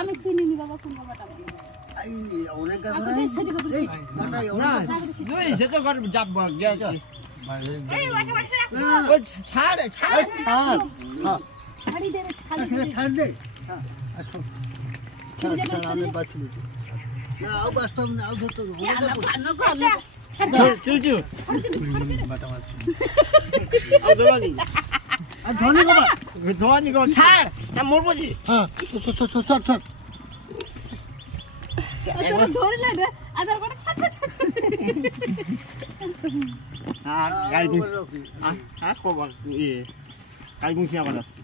আমি চিনি নি বাবা কোন বাটা অনেক গাছ সেটা যাব ছাড় ছাড় ছাড় ছাড়ি দে ছাড় দে আমি বাঁচলি না আও বাস্তব না আও ধরতে চল চল বাটা মাছ আও ধরানি আর ধনি বাবা ধনি গো ছাড় না মরবো জি হ্যাঁ সর সর সর সর ধরে লাগে আদার বড় ছাত ছাত গাই বুঝ খবর ইয়ে গাই বুঝি আবার আসছে